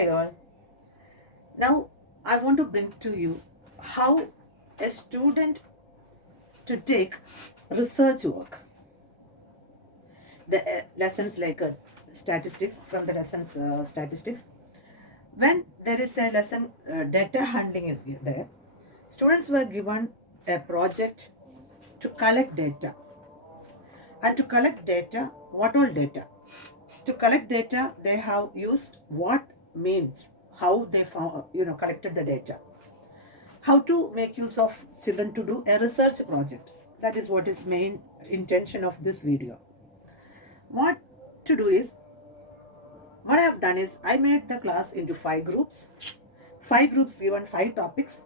Hi all. Now I want to bring to you how a student to take research work. The lessons like statistics from the lessons statistics. When there is a lesson data handling is there, students were given a project to collect data. And to collect data, what all data? To collect data, they have used what means, how they found, collected the data. How to make use of children to do a research project. That is what is main intention of this video. What to do is, what I have done is, I made the class into 5 groups. 5 groups given 5 topics.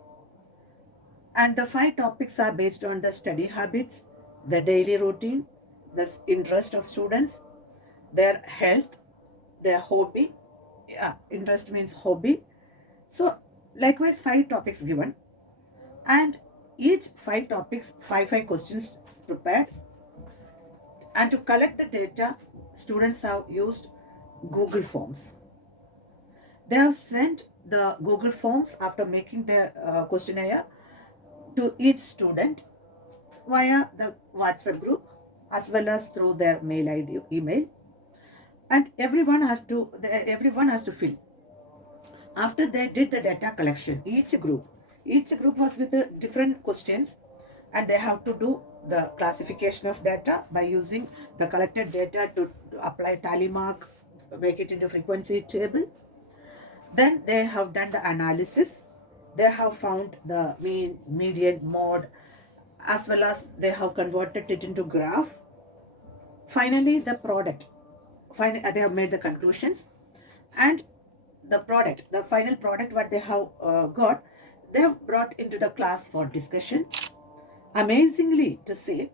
And the 5 topics are based on the study habits, the daily routine, the interest of students, their health, their hobby. Interest means hobby. So likewise 5 topics given, and each 5 topics, 5 questions prepared. And to collect the data, students have used Google Forms. They have sent the Google Forms after making their questionnaire to each student via the WhatsApp group as well as through their mail ID, email, and everyone has to fill. After they did the data collection, each group was with different questions, and they have to do the classification of data by using the collected data to apply tally mark, make it into frequency table. Then they have done the analysis. They have found the mean, median, mode, as well as they have converted it into graph. Finally, the product. They have made the conclusions, and the final product what they have got, they have brought into the class for discussion. Amazingly to say,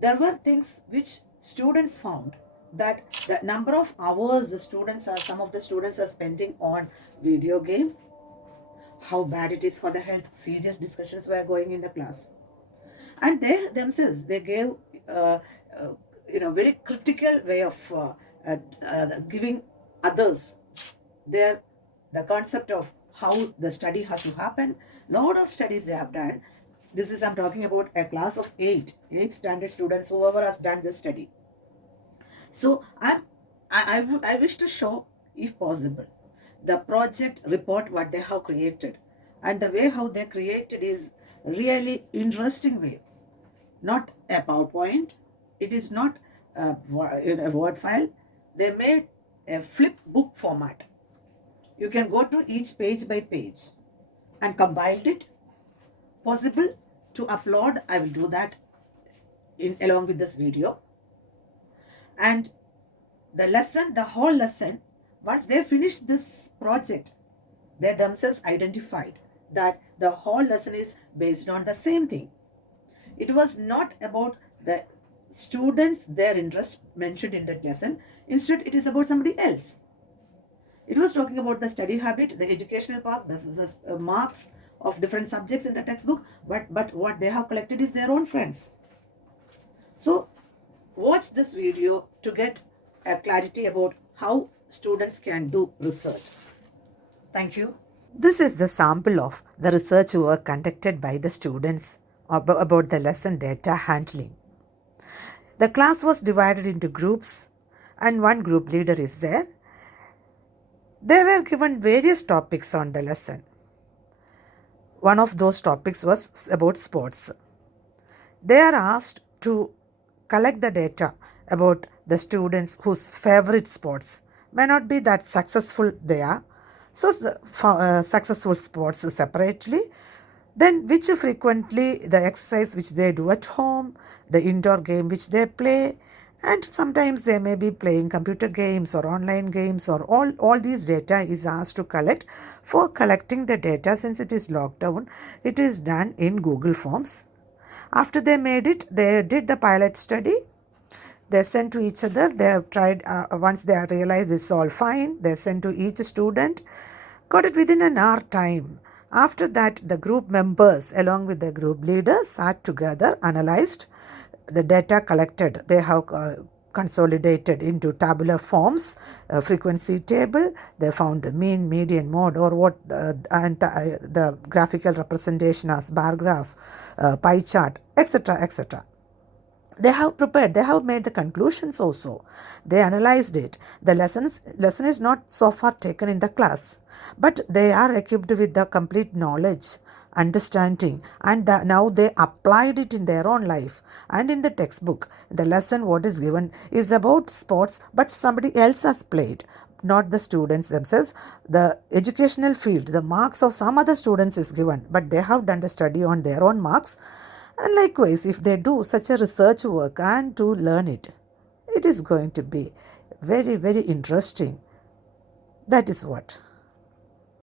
there were things which students found, that the number of hours some of the students are spending on video game, how bad it is for the health. Serious discussions were going in the class, and they themselves they gave very critical way of giving others the concept of how the study has to happen. Lot of studies they have done. I'm talking about a class of 8 standard students, whoever has done this study. So I wish to show, if possible, the project report what they have created, and the way how they created is really interesting way. Not a PowerPoint. It is not a Word file. They made a flip book format. You can go to each page by page and compiled it. Possible to upload, I will do that along with this video. And the whole lesson, once they finished this project, they themselves identified that the whole lesson is based on the same thing. It was not about the students, their interest mentioned in that lesson. Instead, it is about somebody else. It was talking about the study habit, the educational part, the marks of different subjects in the textbook, but what they have collected is their own friends. So watch this video to get a clarity about how students can do research. Thank you. This is the sample of the research work conducted by the students about the lesson data handling. The class was divided into groups, and one group leader is there. They were given various topics on the lesson. One of those topics was about sports. They are asked to collect the data about the students whose favorite sports may not be that successful they are. So successful sports separately. Then which frequently the exercise which they do at home, the indoor game which they play, and sometimes they may be playing computer games or online games, or all these data is asked to collect. For collecting the data, since it is lockdown, it is done in Google Forms. After they made it, they did the pilot study. They sent to each other. They have tried, once they realized it's all fine, they sent to each student, got it within an hour time. After that, the group members along with the group leader sat together, analyzed the data collected. They have consolidated into tabular forms, frequency table. They found the mean, median, mode, or what the graphical representation as bar graph, pie chart, etc., etc. They have prepared, they have made the conclusions also. They analyzed it. The lesson is not so far taken in the class, but they are equipped with the complete knowledge, understanding, and now they applied it in their own life. And in the textbook, the lesson what is given is about sports, but somebody else has played, not the students themselves. The educational field, the marks of some other students is given, but they have done the study on their own marks. And likewise, if they do such a research work and to learn it, it is going to be very, very interesting. That is what.